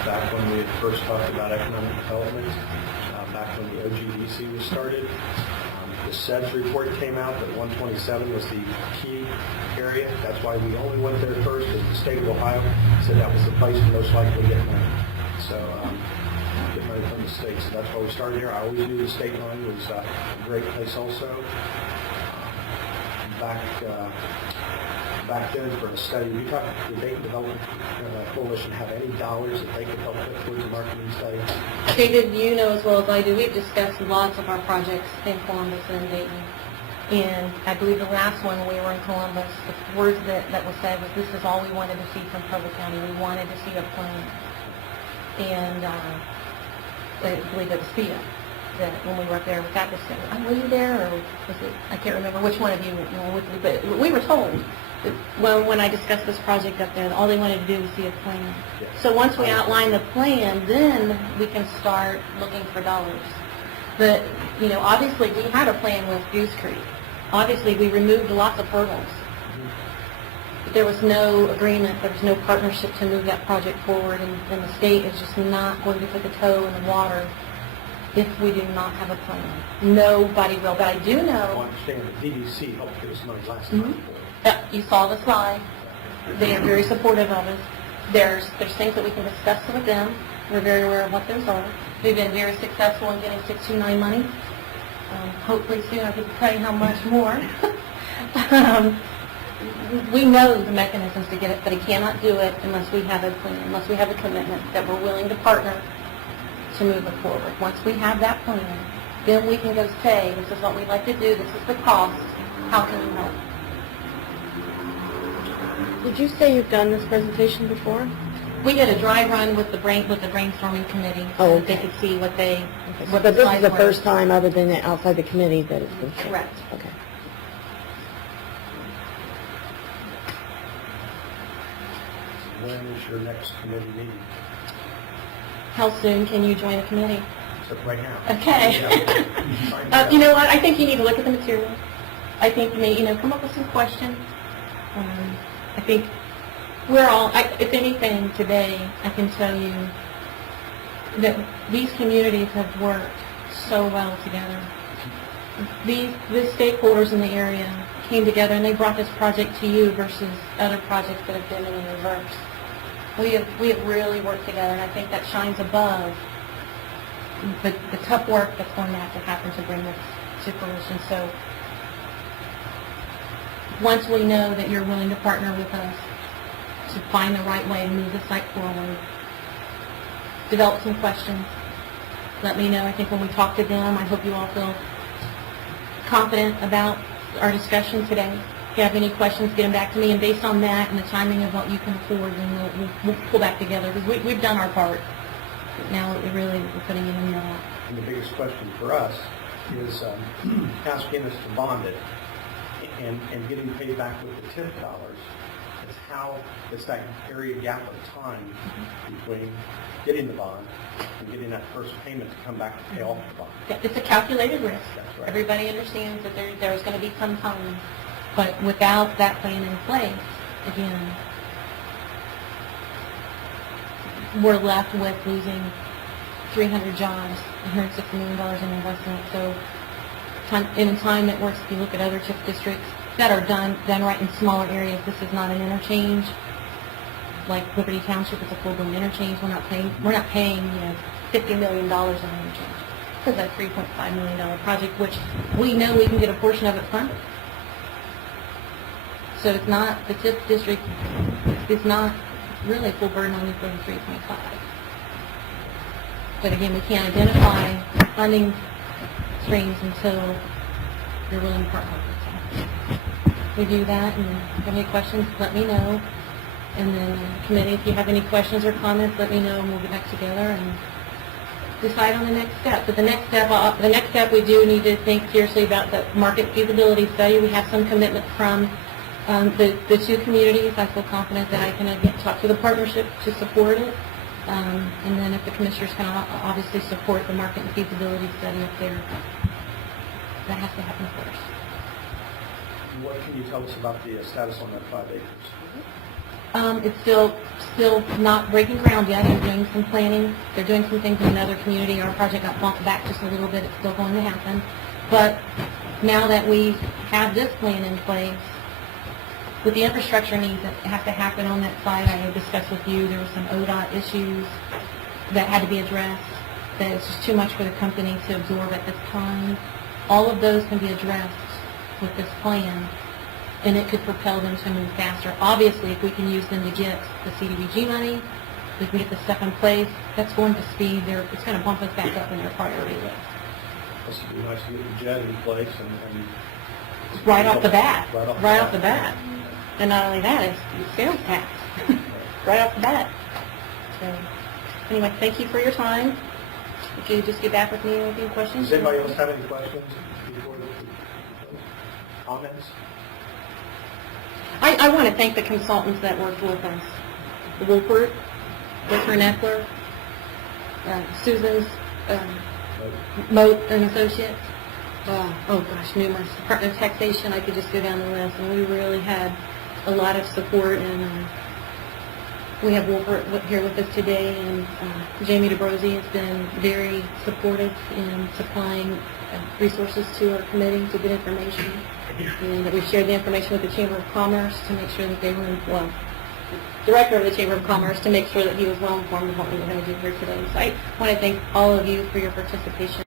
Back when we had first talked about economic development, back when the OGDC was started, the SEDS report came out that 127 was the key area. That's why we only went there first, because the state of Ohio said that was the place to most likely get money. So get money from the state. So that's why we started here. I always knew the Stateline was a great place also. Back then for a study, we talked, the Dayton Development Coalition have any dollars that they could help with towards a marketing study? They did, you know as well as I do, we've discussed lots of our projects in Columbus and in Dayton. And I believe the last one when we were in Columbus, the words that was said was, this is all we wanted to see from Preble County. We wanted to see a plan. And I believe it was Thea, that when we were up there with that discussion, were you there, or was it, I can't remember which one of you were with me, but we were told, when I discussed this project up there, all they wanted to do was see a plan. Yes. So once we outline the plan, then we can start looking for dollars. But, you know, obviously we had a plan with Goose Creek. Obviously we removed lots of hurdles. But there was no agreement, there was no partnership to move that project forward, and the state is just not going to put the toe in the water if we do not have a plan. Nobody will. But I do I know, understand that DDC helped give us money last time. you saw the slide, they are very supportive of us. There's things that we can discuss with them. We're very aware of what those are. We've been very successful in getting 629 money. Hopefully soon I can tell you how much more. We know the mechanisms to get it, but I cannot do it unless we have a plan, unless we have a commitment that we're willing to partner to move it forward. Once we have that plan, then we can go say, this is what we'd like to do, this is the cost, how can you help? Did you say you've done this presentation before? We did a dry run with the brainstorming committee, Oh, so that they could see what But the this is slides the were. first time, other than outside the committee, that it's been... Correct. Okay. When is your next committee meeting? How soon can you join the committee? So right now. Okay. You know what, I think you need to look at the material. I think you may, come up with some questions. I think we're all, if anything, today, I can tell you that these communities have worked so well together. The stakeholders in the area came together and they brought this project to you versus other projects that have been in reverse. We have really worked together, and I think that shines above the tough work that's going to have to happen to bring this to fruition. So once we know that you're willing to partner with us to find the right way to move the site forward, develop some questions, let me know. I think when we talk to them, I hope you all feel confident about our discussion today. If you have any questions, get them back to me, and based on that and the timing of what you can afford, then we'll pull back together, because we've done our part. Now we're putting it in your lap. And the biggest question for us is asking us to bond it and getting paid back with the TIF dollars. It's that area gap of time between getting the bond and getting that first payment to come back to pay off the bond. Yeah, it's a calculated risk. That's right. Everybody understands that there's going to be some time, but without that plan in place, again, we're left with losing 300 jobs, $160 million in investment. So in a time that works, if you look at other TIF districts that are done right in smaller areas, this is not an interchange. Like Liberty Township, it's a full-blown interchange. We're not paying $50 million in interchange. It's a $3.5 million project, which we know we can get a portion of it funded. So it's not, the TIF district is not really a full burden on you for the 3.5. But again, we can't identify funding streams until you're willing to partner with us. We do that, and if you have any questions, let me know. And then committee, if you have any questions or comments, let me know, and we'll get back together and decide on the next step. But the next step, we do need to think seriously about the market feasibility study. We have some commitment from the two communities. I feel confident that I can again talk to the partnership to support it. And then if the commissioners can obviously support the market and feasibility study up there, that has to happen first. What can you tell us about the status on that 5 acres? It's still not breaking ground yet. They're doing some planning. They're doing some things in another community. Our project got bumped back just a little bit. It's still going to happen. But now that we have this plan in place, with the infrastructure needs that have to happen on that site, I discussed with you, there were some ODOT issues that had to be addressed, that it's just too much for the company to absorb at this time. All of those can be addressed with this plan, and it could propel them to move faster. Obviously, if we can use them to get the CDBG money, we can get the stuff in place, that's going to speed it's going to bump us back up in their priority list. This would be nice to get the jet in place and Right off the bat. Right off the bat. And not only that, it's sales tax. Right off the bat. So, anyway, thank you for your time. If you just get back with me with any questions. Does anybody else have any questions before the comments? I want to thank the consultants that worked with us. Wolfert, Eckler, Susan's Moat and Associates. Numerous. Department of Taxation, I could just go down the list. And we really had a lot of support, and we have Wolfert here with us today, and Jamie DeBrosi has been very supportive in supplying resources to our committee to get information. And we've shared the information with the Chamber of Commerce to make sure that they were, Director of the Chamber of Commerce to make sure that he was well informed of what we were going to do here today. So I want to thank all of you for your participation.